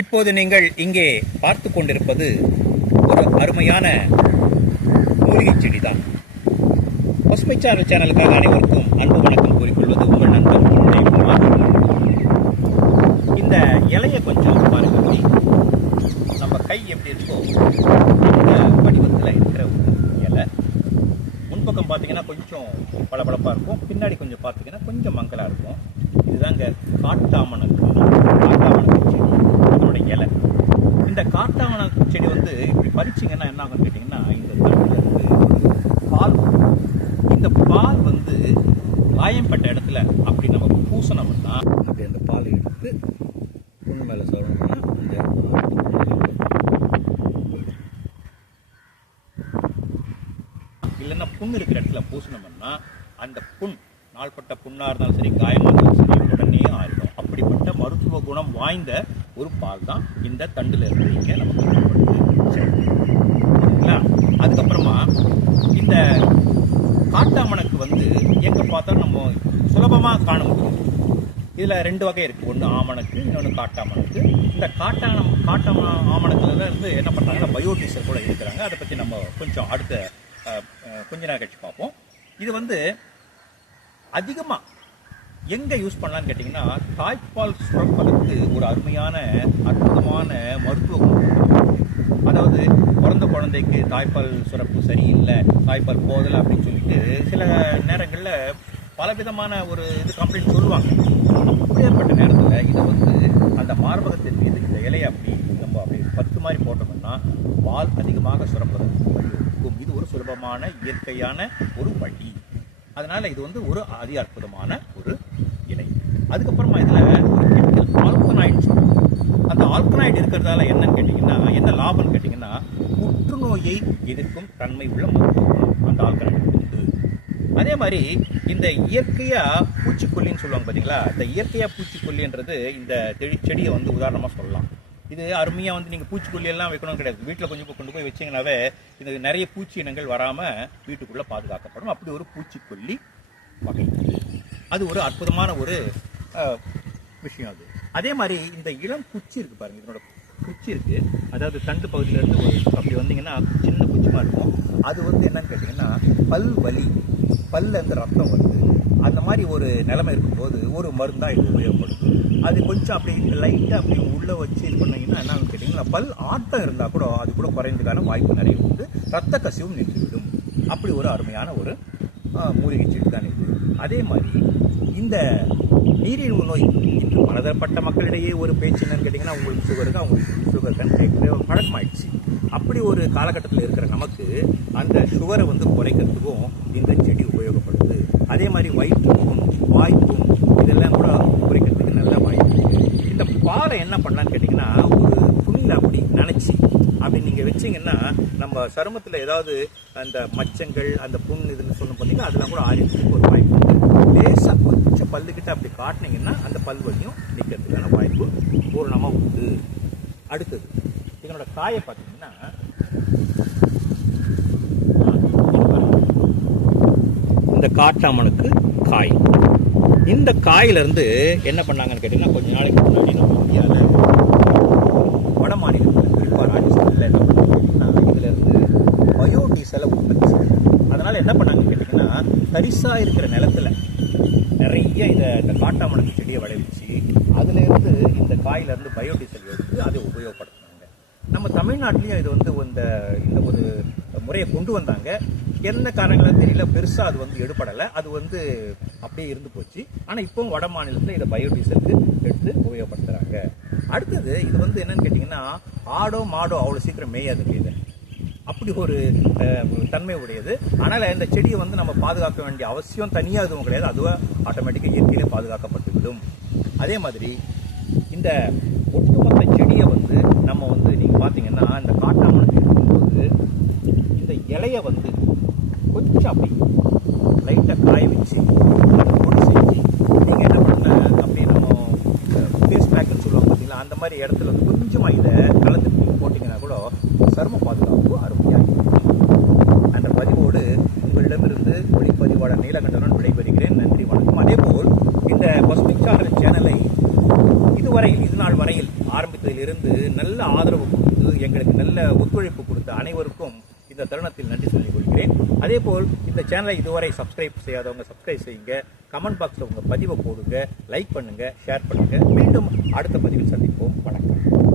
இப்போது நீங்கள் இங்கே பார்த்து கொண்டிருப்பது ஒரு அருமையான மூலிகை செடிதான். பசுமைச்சாரல் சேனலுக்காக அனைவருக்கும் அன்பு வணக்கம் கூறிக்கொள்வது உங்கள் நண்பன் இந்த இலையை கொஞ்சம் பாருங்க. நம்ம கை எப்படி இருக்கோ அந்த வடிவத்தில் இருக்கிற ஒரு இலை முன்பக்கம் பார்த்தீங்கன்னா கொஞ்சம் பளபளப்பாக இருக்கும் பின்னாடி கொஞ்சம் பார்த்தீங்கன்னா கொஞ்சம் மங்கலாக இருக்கும் இதுதாங்க காட்டாமணக்கு காட்டாமணக்கு செடி அதோட இலை இந்த காட்டாமணக்கு செடி வந்து இப்படி பறிச்சிங்கன்னா என்ன ஆகும் கேட்டிங்கன்னா இந்த தண்டுல இருந்து பால் இந்த பால் வந்து காயம்பட்ட இடத்துல அப்படி நம்ம பூசணம்னா அப்படி அந்த பால் எடுத்து புண்ணு மேலே சொல்லணும்னா இந்த இல்லைன்னா புண் இருக்கிற இடத்துல பூசணம்னா அந்த புண் நாள்பட்ட புண்ணாக இருந்தாலும் சரி காயமாக இருந்தாலும் சரி உடனே ஆயிடும். அப்படிப்பட்ட மருத்துவ குணம் வாய்ந்த ஒரு பால் தான் இந்த தண்டுல இருந்து இங்கே நமக்கு சரிங்களா? அதுக்கப்புறமா இந்த காட்டாமணக்கு வந்து எங்கே பார்த்தா நம்ம சுலபமாக காண முடியும். இதில் ரெண்டு வகை இருக்குது ஒன்று ஆமணக்கு இன்னொன்று காட்டாமணக்கு. இந்த காட்டான காட்டாம ஆமணக்குல இருந்து என்ன பண்ணுறாங்கன்னா பயோடீசல் கூட இருக்கிறாங்க அதை பற்றி நம்ம கொஞ்சம் அடுத்த கொஞ்ச நேரம் கழிச்சு பார்ப்போம். இது வந்து அதிகமாக எங்கே யூஸ் பண்ணலான்னு கேட்டிங்கன்னா தாய்ப்பால் சுரப்பதற்கு ஒரு அருமையான அற்புதமான மருத்துவ அதாவது பிறந்த குழந்தைக்கு தாய்ப்பால் சுரப்பு சரியில்லை தாய்ப்பால் போதலை அப்படின்னு சொல்லிட்டு சில நேரங்களில் பலவிதமான ஒரு இது கம்ப்ளைண்ட் சொல்லுவாங்க. அப்படியேற்பட்ட நேரத்தில் இதை வந்து அந்த மார்பகத்தின் மீது இந்த இலையை அப்படி நம்ம அப்படி பத்து மாதிரி போட்டோம்னா பால் அதிகமாக சுரப்பதற்கு வழி இருக்கும் இது ஒரு சுலபமான இயற்கையான ஒரு வழி. அதனால இது வந்து ஒரு அதி அற்புதமான ஒரு இலை அதுக்கப்புறமா இதுல ஒரு கெமிக்கல் ஆல்கனாய்டு அந்த ஆல்கனாய்டு இருக்கிறதால என்னன்னு கேட்டிங்கன்னா என்ன லாபம்னு கேட்டிங்கன்னா புற்றுநோயை எதிர்க்கும் தன்மை உள்ள அந்த ஆல்கனாய்டு உண்டு. அதே மாதிரி இந்த இயற்கையா பூச்சிக்கொல்லின்னு சொல்லுவாங்க பார்த்தீங்களா இந்த இயற்கையா பூச்சிக்கொல்லின்றது இந்த செடியை வந்து உதாரணமாக சொல்லலாம். இது அருமையாக வந்து நீங்கள் பூச்சிக்கொல்லி எல்லாம் வைக்கணும் கிடையாது. வீட்டில் கொஞ்சம் கொண்டு போய் வச்சீங்கன்னாவே இந்த நிறைய பூச்சி இனங்கள் வராமல் வீட்டுக்குள்ளே பாதுகாக்கப்படும். அப்படி ஒரு பூச்சிக்கொல்லி வகை. அது ஒரு அற்புதமான ஒரு விஷயம் அது. அதே மாதிரி இந்த இளம் குச்சி இருக்குது பாருங்க. இதனோட குச்சி இருக்குது அதாவது தண்டு பகுதியிலேருந்து ஒரு அப்படி வந்தீங்கன்னா சின்ன குச்சிமா இருக்கும். அது வந்து என்னன்னு கேட்டிங்கன்னா பல் வலி பல்ல இருந்து ரத்தம் வருது. அந்த மாதிரி ஒரு நிலைமை இருக்கும்போது ஒரு மருந்தாக இது உபயோகப்படும் அது கொஞ்சம் அப்படி லைட்டாக அப்படி உள்ளே வச்சு இது பண்ணீங்கன்னா என்னன்னு கேட்டிங்கன்னா பல் ஆட்டம் இருந்தால் கூட அது கூட குறைந்ததுக்கான வாய்ப்பு நிறைய உண்டு ரத்த கசிவும் நின்றுவிடும். அப்படி ஒரு அருமையான ஒரு மூலிகை செடி தான் இது. அதே மாதிரி இந்த நீரிழிவு நோய் இன்று பலதரப்பட்ட மக்களிடையே ஒரு பேச்சு என்னன்னு கேட்டிங்கன்னா உங்களுக்கு சுகருக்கு உங்களுக்கு சுகர் கண்ட்ரைட் பழக்கமாயிடுச்சு. அப்படி ஒரு காலகட்டத்தில் இருக்கிற நமக்கு அந்த சுகரை வந்து குறைக்கிறதுக்கும் இந்த செடி அதே மாதிரி வயிற்றுக்கும் வாய்ப்பும் இதெல்லாம் கூட குறைக்கிறதுக்கு நல்ல வாய்ப்பு இந்த பாறை என்ன பண்ணலான்னு கேட்டிங்கன்னா ஒரு துணியில் அப்படி நினச்சி அப்படி நீங்கள் வச்சிங்கன்னா நம்ம சருமத்தில் ஏதாவது அந்த மச்சங்கள் அந்த புண் இதுன்னு சொல்லணும் பார்த்தீங்கன்னா அதெல்லாம் கூட ஆறிக்கிறதுக்கு ஒரு வாய்ப்பு லேசாக கொஞ்சம் பல்லுக்கிட்ட அப்படி காட்டினீங்கன்னா அந்த பல் வரையும் நிற்கிறதுக்கான வாய்ப்பு பூர்ணமாக உண்டு. அடுத்தது இதனோட காயை பார்த்தீங்கன்னா இந்த காட்டாமனுக்கு காய். இந்த காயிலிருந்து என்ன பண்ணாங்கன்னு கேட்டீங்கன்னா கொஞ்ச நாளைக்கு முன்னாடி நம்ம இந்தியாவில் வட மாநிலத்தில் குறிப்பாக ராஜஸ்தானில் என்ன பண்ணாங்கன்னா இதுல பயோடீசலை உற்பத்தி அதனால என்ன பண்ணாங்கன்னு கேட்டிங்கன்னா தரிசா இருக்கிற நிலத்துல நிறைய இதை இந்த காட்டாமணக்கு செடியை விளைவிச்சு அதுலேருந்து இந்த காயிலேருந்து பயோடீசல் எடுத்து அதை உபயோகப்படுத்தினாங்க நம்ம தமிழ்நாட்டிலையும் இது வந்து இந்த இந்த ஒரு முறையை கொண்டு வந்தாங்க. என்ன காரணங்களும் தெரியல. பெருசாக அது வந்து எடுபடலை. அது வந்து அப்படியே இருந்து போச்சு. ஆனால் இப்போ வட மாநிலத்தில் இதை பயோடீசலுக்கு எடுத்து உபயோகப்படுத்துகிறாங்க அடுத்தது இது வந்து என்னன்னு கேட்டிங்கன்னா ஆடோ மாடோ அவ்வளோ சீக்கிரம் மேயாது இதை அப்படி ஒரு தன்மை உடையது. ஆனால் இந்த செடியை வந்து நம்ம பாதுகாக்க வேண்டிய அவசியம் தனியாக எதுவும் கிடையாது. அதுவும் ஆட்டோமேட்டிக்காக இயற்கையிலே பாதுகாக்கப்பட்டுவிடும். அதே மாதிரி இந்த ஒட்டுமொத்த செடியை வந்து நம்ம வந்து பார்த்தீங்கன்னா இந்த காட்டாமணக்கு இருக்கும்போது இந்த இலைய வந்து கொஞ்சம் அப்படி லைட்டாக காய வச்சு பொடி செஞ்சு நீங்கள் என்ன பண்ண அப்படி நம்ம ஃபேஸ் பேக்குன்னு சொல்லுவாங்க பார்த்தீங்களா அந்த மாதிரி இடத்துல வந்து கொஞ்சமாக இதை கலந்து போட்டிங்கன்னா கூட சரும பார்த்து அருமையாக இருக்கும் அந்த பதிவோடு உங்களிடமிருந்து ஒளிப்பதிவாளர் நீலகண்டனுடன் விடைபெறுகிறேன் நன்றி வணக்கம் அதேபோல் இந்த பசுமைச்சாரல் சேனலை இதுவரையில் இது நாள் வரையில் ஆரம்பி இருந்து நல்ல ஆதரவு கொடுத்து எங்களுக்கு நல்ல ஒத்துழைப்பு கொடுத்த அனைவருக்கும் இந்த தருணத்தில் நன்றி சொல்லிக் கொள்கிறேன். அதேபோல் இந்த சேனலை இதுவரை சப்ஸ்கிரைப் செய்யாதவங்க சப்ஸ்கிரைப் செய்யுங்க. கமெண்ட் பாக்ஸில் உங்கள் பதிவை போடுங்க லைக் பண்ணுங்க ஷேர் பண்ணுங்க. மீண்டும் அடுத்த பதிவில் சந்திப்போம். வணக்கம்.